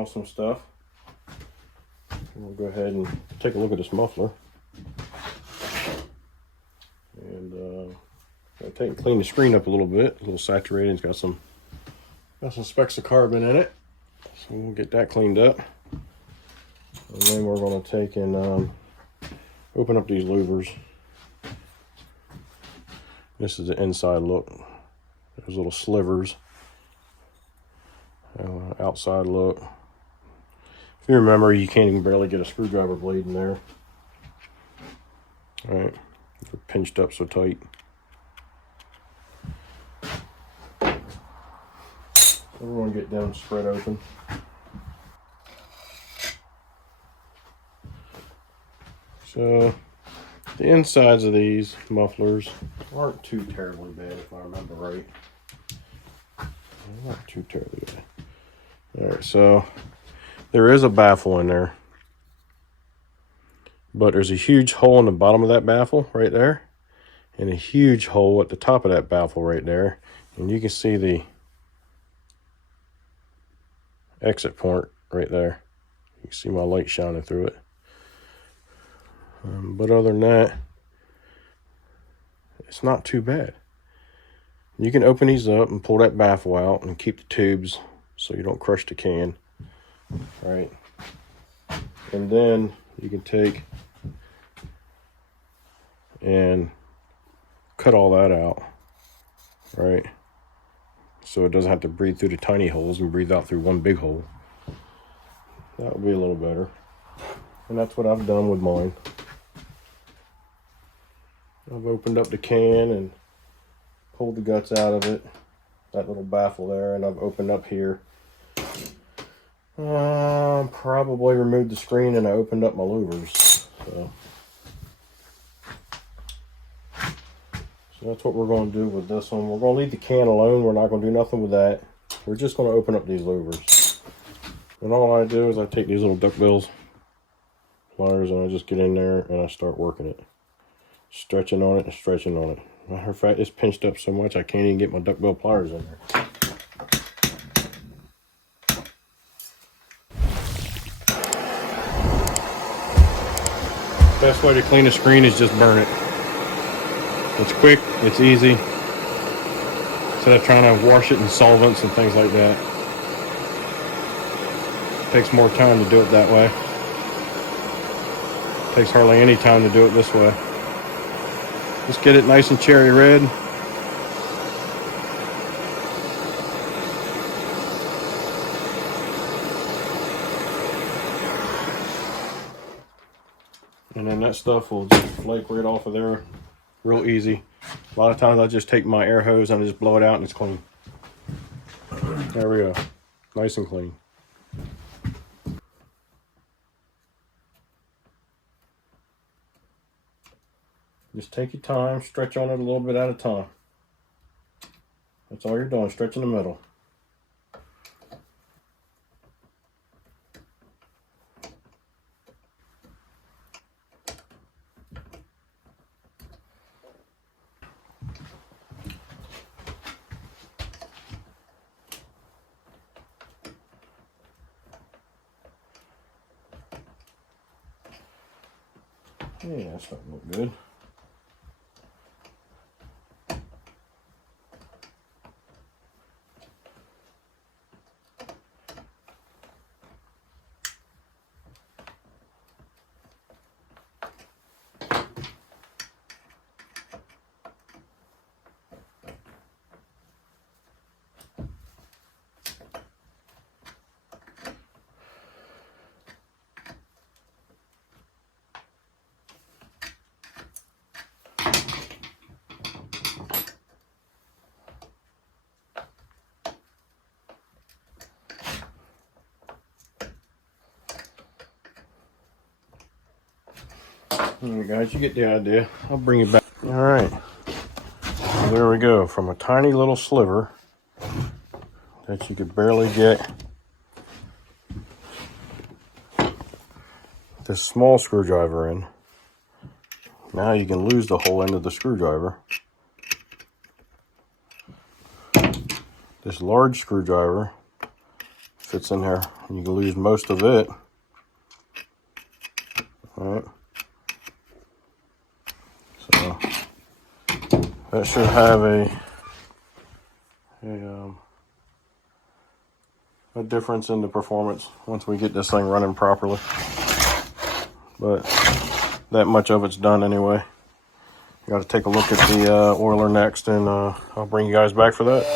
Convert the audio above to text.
on some stuff. We'll go ahead and take a look at this muffler. And I'll take and clean the screen up a little bit. A little saturated. It's got some specks of carbon in it. So we'll get that cleaned up. And then we're going to take and open up these louvers. This is the inside look. There's little slivers. Outside look. If you remember, you can't even barely get a screwdriver blade in there. All right, they're pinched up so tight. So we're going to get them spread open. So the insides of these mufflers aren't too terribly bad, if I remember right. Not too terribly bad. All right, so there is a baffle in there, but there's a huge hole in the bottom of that baffle right there, and a huge hole at the top of that baffle right there, and you can see the exit port right there. You can see my light shining through it. But other than that, it's not too bad. You can open these up and pull that baffle out and keep the tubes so you don't crush the can. All right. And then you can take and cut all that out. Right. So it doesn't have to breathe through the tiny holes and breathe out through one big hole. That would be a little better. And that's what I've done with mine. I've opened up the can and pulled the guts out of it, that little baffle there, and I've opened up here. Probably removed the screen and I opened up my louvers. So that's what we're going to do with this one. We're going to leave the can alone. We're not going to do nothing with that. We're just going to open up these louvers. And all I do is I take these little duckbills pliers and I just get in there and I start working it. Stretching on it and stretching on it. Matter of fact, it's pinched up so much I can't even get my duckbill pliers in there. Best way to clean a screen is just burn it. It's quick, it's easy. Instead of trying to wash it in solvents and things like that. It takes more time to do it that way. It takes hardly any time to do it this way. Just get it nice and cherry red. And then that stuff will just flake right off of there real easy. A lot of times I just take my air hose and I just blow it out and it's clean. There we go. Nice and clean. Just take your time, stretch on it a little bit at a time. That's all you're doing, stretch in the middle. Yeah, that's starting to look good. Alright guys, you get the idea. I'll bring it back. Alright, so there we go. From a tiny little sliver that you could barely get this small screwdriver in. Now you can lose the whole end of the screwdriver. This large screwdriver fits in there. You can lose most of it. All right. So that should have a difference in the performance once we get this thing running properly. But that much of it's done anyway. Got to take a look at the oiler next, and I'll bring you guys back for that.